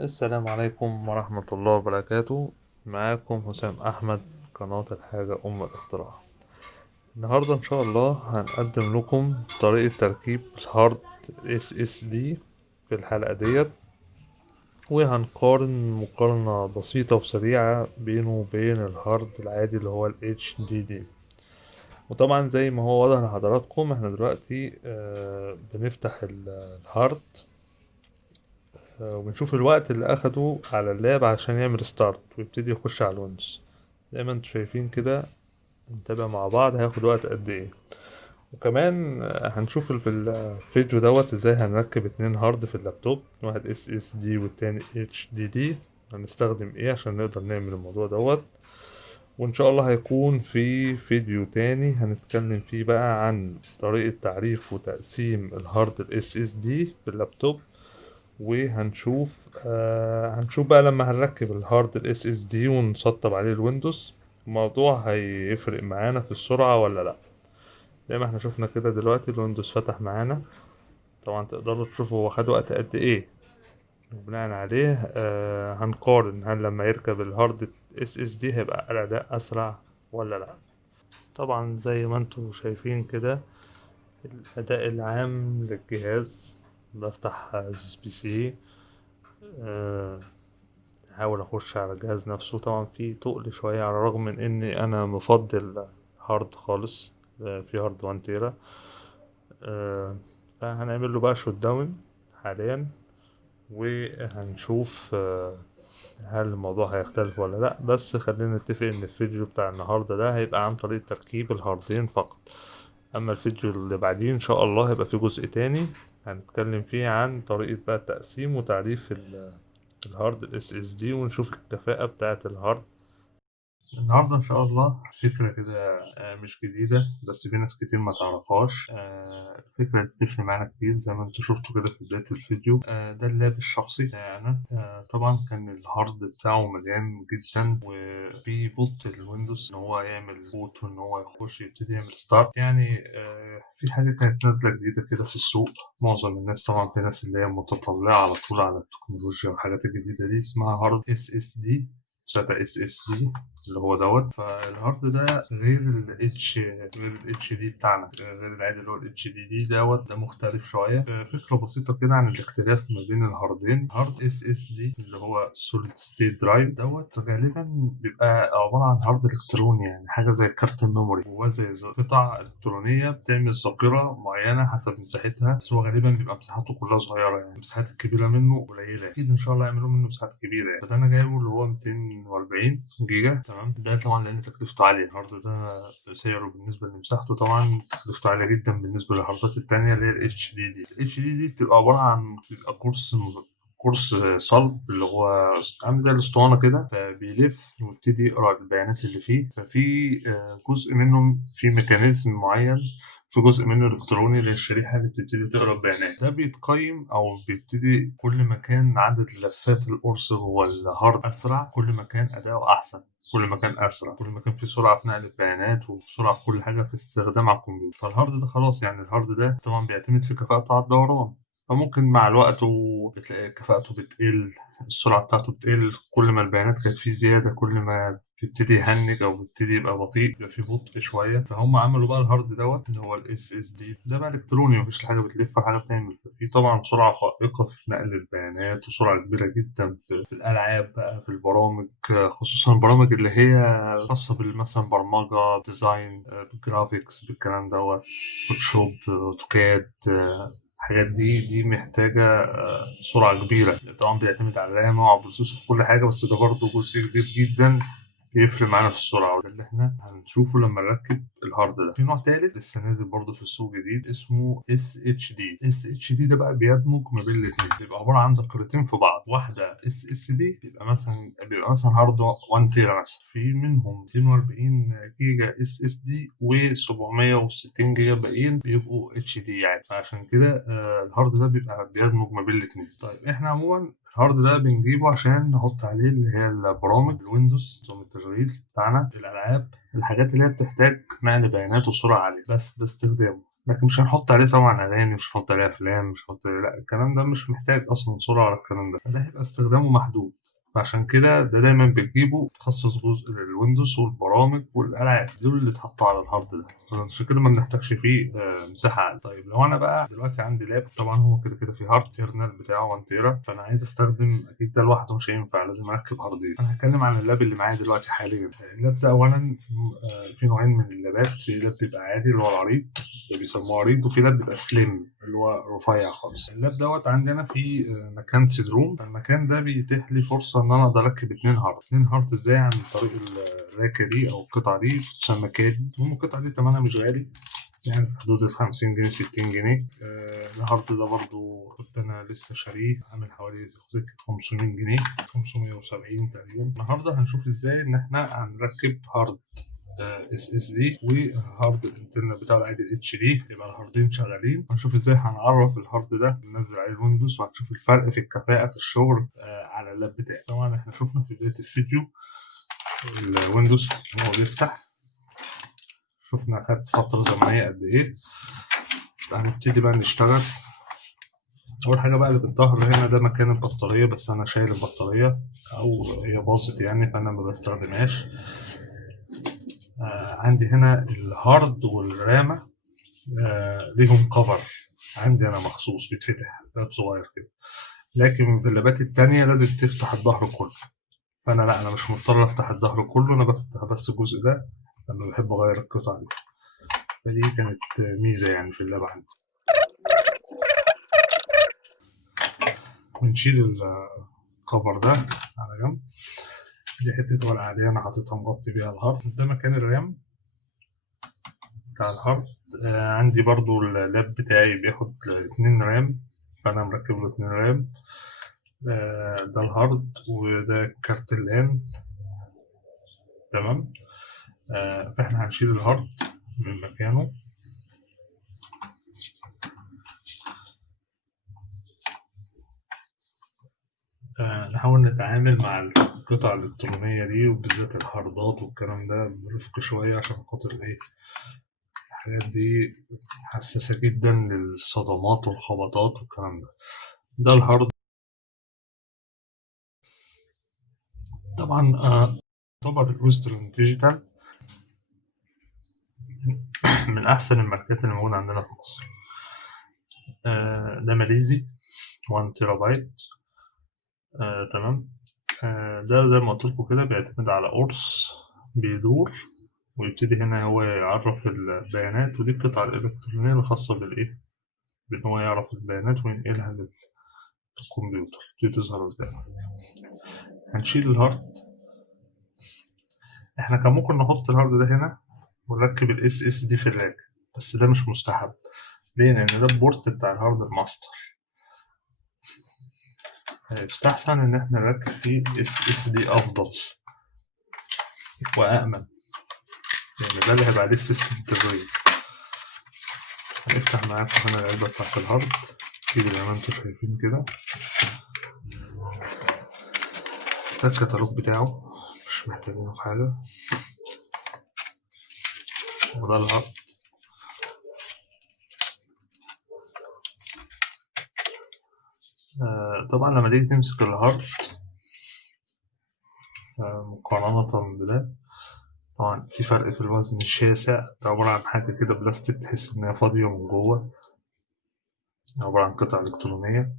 السلام عليكم ورحمة الله وبركاته. معاكم حسام أحمد، قناة الحاجة أم الاختراع. النهاردة إن شاء الله هنقدم لكم طريقة تركيب الهارد SSD في الحلقة ديت، وهنقارن مقارنة بسيطة وسريعة بينه وبين الهارد العادي اللي هو ال HDD. وطبعا زي ما هو واضح لحضراتكم، احنا دلوقتي بنفتح الهارد، وبنشوف الوقت اللي اخده على اللاب عشان يعمل ستارت ويبتدي يخش على الويندوز. زي ما انتم شايفين كده، نتابع مع بعض هياخد وقت قد ايه. وكمان هنشوف في الفيديو دوت ازاي هنركب اتنين هارد في اللابتوب، واحد اس اس دي والتاني اتش دي دي. هنستخدم ايه عشان نقدر نعمل الموضوع دوت. وان شاء الله هيكون في فيديو تاني هنتكلم فيه بقى عن طريقة تعريف وتقسيم الهارد الاس اس دي في اللابتوب. وهنشوف بقى لما هنركب الهارد الاس اس دي ونسطب عليه الويندوز، الموضوع هيفرق معانا في السرعة ولا لا. زي ما احنا شفنا كده دلوقتي الويندوز فتح معانا. طبعا تقدروا تشوفوا هو خد وقت قد ايه، وبناء عليه هنقارن هل لما يركب الهارد اس اس دي هيبقى الاداء اسرع ولا لا. طبعا زي ما انتم شايفين كده الاداء العام للجهاز. بفتح بي سي، احاول اخش على الجهاز نفسه. طبعا في تقل شوية على الرغم من اني انا مفضل هارد خالص، في هارد 1 تيرا. فهنعمل له بقى شوت داون حاليا، وهنشوف هل الموضوع هيختلف ولا لا. بس خلينا نتفق ان الفيديو بتاع النهاردة ده هيبقى عن طريقة تركيب الهاردين فقط. اما الفيديو اللي بعديه ان شاء الله هيبقى فيه جزء تاني هنتكلم فيه عن طريقة بقى تقسيم وتعريف الهارد الاس اس دي، ونشوف الكفاءة بتاعة الهارد. النهاردة إن شاء الله فكرة كده مش جديدة، بس في ناس كتير ما تعرفهاش. الفكرة دي تفرق معانا كتير زي ما انتوا شفتوا كده في بداية الفيديو. ده اللاب الشخصي بتاعنا. طبعا كان الهارد بتاعه مليان جدا، وفي بطء الويندوز إن هو يعمل بوت وإن هو يخش يبتدي يعمل ستارت يعني. في حاجة كانت نازلة جديدة كده في السوق. معظم الناس طبعا في ناس اللي هي متطلعة على طول على التكنولوجيا والحاجات الجديدة دي اسمها هارد اس اس دي، ساتا اس اس دي اللي هو دوت. فالهارد ده غير الاتش دي بتاعنا، غير العادي اللي هو الاتش دي دي دوت. ده مختلف شويه. فكره بسيطه كده عن الاختلاف ما بين الهاردين. هارد اس اس دي اللي هو سوليد ستيت درايف دوت غالبا بيبقى عباره عن هارد الكتروني، يعني حاجه زي كارت الميموري. هو زي قطع الكترونيه بتعمل ذاكره معينه حسب مساحتها، بس هو غالبا بيبقى مساحته كلها صغيره، يعني المساحات الكبيره منه قليله. اكيد ان شاء الله يعملوا منه مساحات كبيره يعني. فده انا جايبه اللي هو 240 جيجا. تمام. ده طبعا لان تكلفته عاليه. الهارد ده سعره بالنسبه لمساحته طبعا تكلفته عاليه جدا بالنسبه للهاردات التانية اللي هي الاتش دي دي. الاتش دي دي بتبقى عباره عن بيبقى قرص صلب اللي هو عامل زي الاسطوانه كده، فبيلف ويبتدي يقرا البيانات اللي فيه. ففي جزء منه في ميكانيزم معين، في جزء منه الكتروني للشريحه اللي بتبتدي تقرا البيانات. ده بيتقيم او بيبتدي كل ما كان عدد لفات القرص جوه الهارد اسرع، كل ما كان اداؤه احسن. كل ما كان اسرع كل ما كان في سرعه في نقل البيانات وسرعه في كل حاجه في استخدام على الكمبيوتر. فالهارد ده خلاص يعني الهارد ده طبعا بيعتمد في كفاءته على الدوران. فممكن مع الوقت بتلاقي كفاءته بتقل، السرعة بتاعته بتقل. كل ما البيانات كانت فيه زيادة كل ما بيبتدي يهنج او بيبتدي يبقى بطيء، يبقى فيه بطء شويه. فهم عملوا بقى الهارد دوت اللي هو الاس اس دي ده بقى الكتروني، مفيش حاجه بتلف ولا حاجه بتعمل. ففي طبعا سرعه فائقه في نقل البيانات وسرعه كبيره جدا في الالعاب بقى، في البرامج، خصوصا البرامج اللي هي خاصه مثلا برمجه ديزاين، بالجرافيكس بالكلام دوت، فوتوشوب، اوتوكاد. الحاجات دي محتاجة سرعة كبيرة. طبعا بيعتمد على الرام وعلى البروسيسور كل حاجة، بس ده برضه جزء كبير جدا بيفرق معانا في السرعة، وده اللي احنا هنشوفه لما نركب الهارد ده. في نوع تالت لسه نازل برضه في السوق جديد اسمه اس اتش دي. اس اتش دي ده بقى بيدمج ما بين الاثنين، بيبقى عبارة عن ذاكرتين في بعض. واحدة اس اس دي بيبقى مثلا هارد 1 تيرا مثلا، في منهم 240 جيجا اس اس دي و760 جيجا باقيين بيبقوا اتش دي يعني. فعشان كده الهارد ده بيبقى بيدمج ما بين الاثنين. طيب احنا عموما الهارد ده بنجيبه عشان نحط عليه اللي هي البرامج، الويندوز، نظام التشغيل بتاعنا، الالعاب، الحاجات اللي هي بتحتاج نقل بيانات وسرعه عاليه. بس ده استخدامه. لكن مش هنحط عليه طبعا أغاني، مش هنحط عليه أفلام، مش هنحط عليه، لأ الكلام ده مش محتاج أصلا سرعة على الكلام ده، فده هيبقى استخدامه محدود. فعشان كده ده دايما بتجيبه تخصص جزء للويندوز والبرامج والألعاب، دول اللي اتحطوا على الهارد ده، عشان كده ما بنحتاجش فيه مساحة عالية. طيب لو أنا بقى دلوقتي عندي لاب، طبعا هو كده كده فيه هارد كيرنل بتاعه 1 تيرا، فأنا عايز أستخدم، أكيد ده لوحده مش هينفع، لازم أركب هاردين. أنا هتكلم عن اللاب اللي معايا دلوقتي حاليا. اللاب ده أولا في نوعين من اللابات، في لاب بيبقى عادي اللي هو العريض اللي بيسموه عريض، وفي لاب بيبقى سليم اللي هو رفيع خالص. اللاب دوت عندنا في مكان سيدروم، فالمكان ده بيتيح لي فرصة إن أنا أقدر أركب اتنين هارد إزاي؟ عن طريق الراكة دي أو القطعة دي بتسمى كادي، والقطعة دي تمنها مش غالي، يعني في حدود 50 جنيه 60 جنيه. الهارد ده برضو كنت أنا لسه شاريه، عامل حوالي سكة 500 جنيه، 570 تقريبا. النهاردة هنشوف إزاي إن إحنا هنركب هارد اس اس دي وهارد الانترنال بتاع العادي اتش دي، يبقى الهاردين شغالين. هنشوف ازاي هنعرف الهارد ده ننزل عليه الويندوز، وهنشوف الفرق في الكفاءة في الشغل على اللاب بتاعي. طبعا احنا شفنا في بداية الفيديو الويندوز هو بيفتح، شفنا خد فترة زمنية قد ايه. هنبتدي بقى نشتغل. اول حاجة بقى اللي بالظهر هنا ده مكان البطارية، بس انا شايل البطارية او هي باظت يعني، فانا ما بستخدمهاش. عندي هنا الهارد والرامة ليهم كفر عندي انا مخصوص بيتفتح باب صغير كده، لكن في اللابات التانية لازم تفتح الظهر كله. فانا لا، انا مش مضطر افتح الظهر كله، انا بفتح بس الجزء ده لما بحب اغير القطع دي. فدي كانت ميزة يعني في اللاب عندي. بنشيل الكفر ده على جنب، دي حتة ورقة عادية أنا حاططها مغطي بيها الهارد. ده مكان الرام بتاع الهارد. عندي برضو اللاب بتاعي بياخد 2 رام، فأنا مركب له 2 رام. ده الهارد وده كارت اللان. تمام. فاحنا هنشيل الهارد من مكانه. نحاول نتعامل مع القطع الإلكترونية دي، وبالذات الهاردات والكلام ده برفق شوية، عشان خاطر إيه، الحاجات دي حساسة جدا للصدمات والخبطات والكلام ده. ده الهارد طبعا طبعا الويسترن ديجيتال من أحسن الماركات اللي موجودة عندنا في مصر. ده ماليزي 1 تيرا بايت. تمام. ده زي ما قلت لكم كده بيعتمد على قرص بيدور، ويبتدي هنا هو يعرف البيانات، ودي القطعة الإلكترونية الخاصة بالإيه، بإن هو يعرف البيانات وينقلها للكمبيوتر تبتدي تظهر قدامك. هنشيل الهارد. احنا كان ممكن نحط الهارد ده هنا ونركب الاس اس دي في الراك، بس ده مش مستحب. ليه؟ لأن ده البورت بتاع الهارد الماستر. يستحسن إن احنا نركب فيه اس اس دي أفضل وأأمن، لأن ده اللي هيبقى عليه السيستم التشغيل. هنفتح معاكم هنا العلبة بتاعت الهارد كده زي ما انتوا شايفين كده. ده الكتالوج بتاعه، مش محتاجينه في حاجة. وده الهارد. طبعا لما تيجي تمسك الهارد مقارنة بده، طبعا في فرق في الوزن الشاسع. ده عبارة عن حاجة كده بلاستيك تحس إنها فاضية من جوه، عبارة عن قطعة إلكترونية.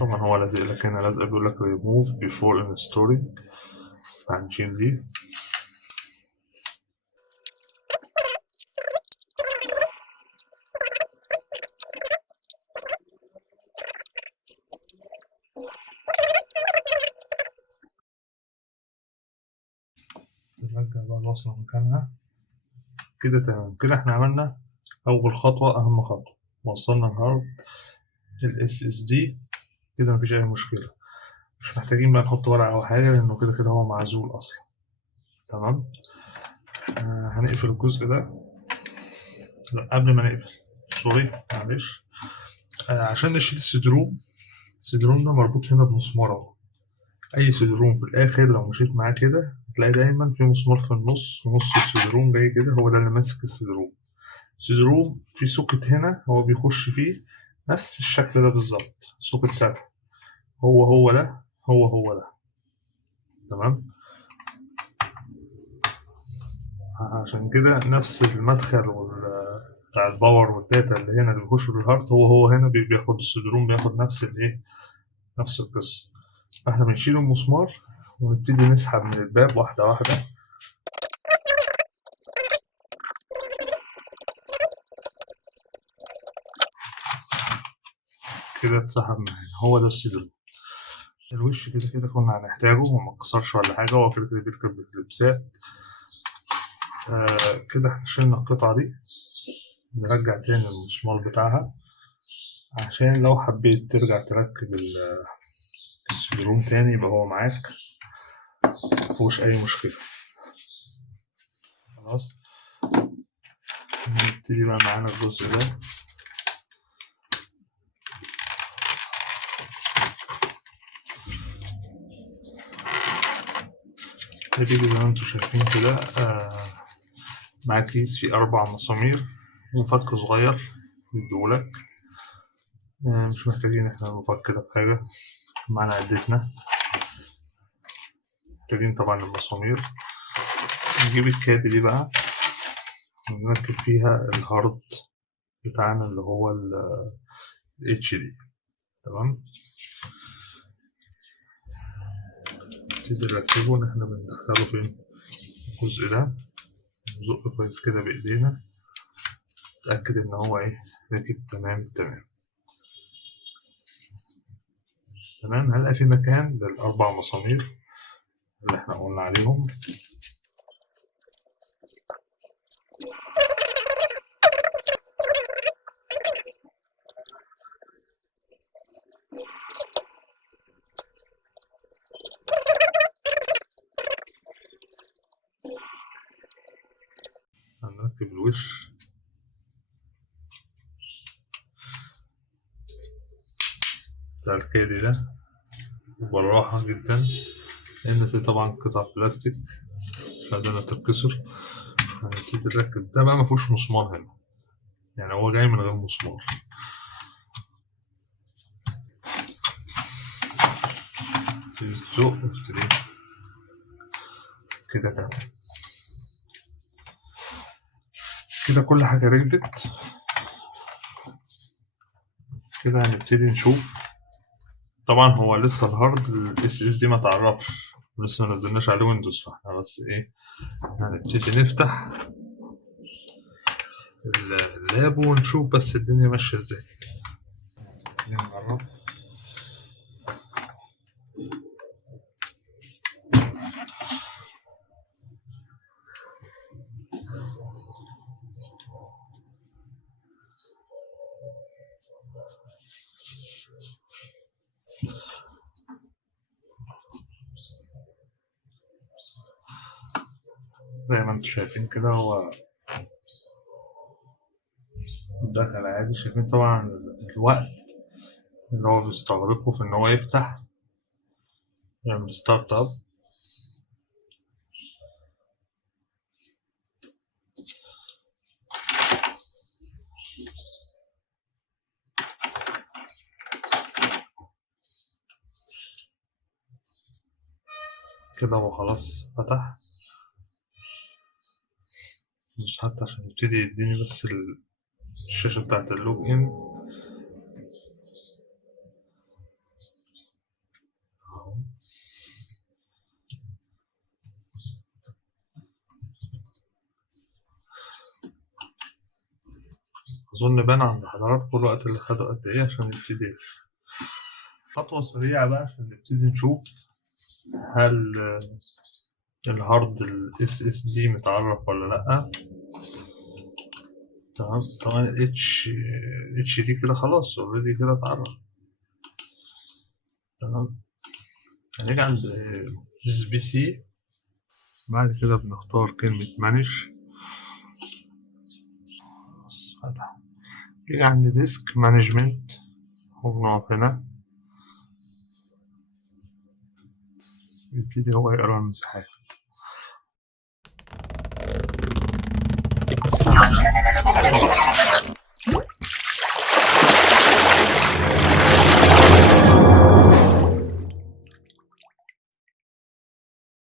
طبعا هو لازق لك هنا لازقة بيقول لك remove before installing، فهنشيل دي. نرجع بقى الوصلة مكانها كده. تمام كده، احنا عملنا أول خطوة، أهم خطوة، وصلنا الهارد الاس اس دي كده، مفيش أي مشكلة. مش محتاجين بقى نحط ورقة أو حاجة، لأنه كده كده هو معزول أصلا. تمام. هنقفل الجزء ده. لا، قبل ما نقفل، سوري معلش. عشان نشيل السدروم، السدروم ده مربوط هنا بمسمار اهو. أي سدروم في الآخر لو مشيت معاه كده هتلاقي دايما في مسمار في النص، في نص السدروم جاي كده، هو ده اللي ماسك السدروم. سي روم في سوكت هنا هو بيخش فيه نفس الشكل ده بالظبط، سوكت ساتا هو ده هو ده. تمام. عشان كده نفس المدخل بتاع الباور والداتا اللي هنا اللي بيخش بالهارد هو هنا بياخد السدروم، بياخد نفس الايه، نفس القصة. فاحنا بنشيل المسمار ونبتدي نسحب من الباب واحدة واحدة كده، اتسحب من هنا. هو ده السدروم. الوش كده كده كنا هنحتاجه وما اتكسرش ولا حاجة، هو كده كده بيركب بكليبسات. كده احنا شلنا القطعة دي، نرجع تاني المسمار بتاعها عشان لو حبيت ترجع تركب السدروم تاني يبقى هو معاك مفيهوش أي مشكلة. خلاص، نبتدي بقى معانا الجزء ده. نبتدي زي ما انتوا شايفين كده، معاك كيس فيه 4 مسامير ومفك صغير يديهولك. مش محتاجين احنا نفك كده بحاجة، معانا عدتنا. محتاجين طبعا المسامير. نجيب الكاد دي بقى ونركب فيها الهارد بتاعنا اللي هو ال HD. تمام. نبتدي نركبه إن احنا بندخله فين، الجزء ده، نزق كويس كده بإيدينا، نتأكد إن هو إيه، راكب تمام تمام. تمام. هنلاقي في مكان لل4 مسامير اللي احنا قلنا عليهم. هنركب الوش بتاع الكادي ده بالراحة جدا، لأن في طبعا قطع بلاستيك مش عايزينها تتكسر. هنبتدي نركب ده بقى مفيهوش مسمار هنا، يعني هو جاي من غير مسمار. تزق وتبتدي كده. تمام كده، كل حاجة ركبت. كده هنبتدي نشوف. طبعا هو لسه الهارد ال SSD ما تعرفش، لسه ما نزلناش عليه ويندوز، فاحنا بس ايه، هنبتدي نفتح اللاب ونشوف بس الدنيا ماشية ازاي. نجرب. زي ما انتم شايفين كده هو دخل عادي. شايفين طبعا الوقت اللي هو بيستغرقه في ان هو يفتح، يعمل ستارت اب. كده هو خلاص فتح. مش حتى عشان يبتدي يديني بس الشاشة بتاعت اللوج ان. أظن بان عند حضراتكم الوقت اللي خده قد إيه عشان نبتدي. خطوة سريعة بقى عشان نبتدي نشوف هل الهارد ال SSD متعرف ولا لأ. تمام. طبعا ال HD كده خلاص اوريدي كده اتعرف. تمام. هنيجي عند this PC. بعد كده بنختار كلمة مانج. فتح. نيجي عند ديسك مانجمنت وبنقف هنا، يبتدي هو يقرا المساحات.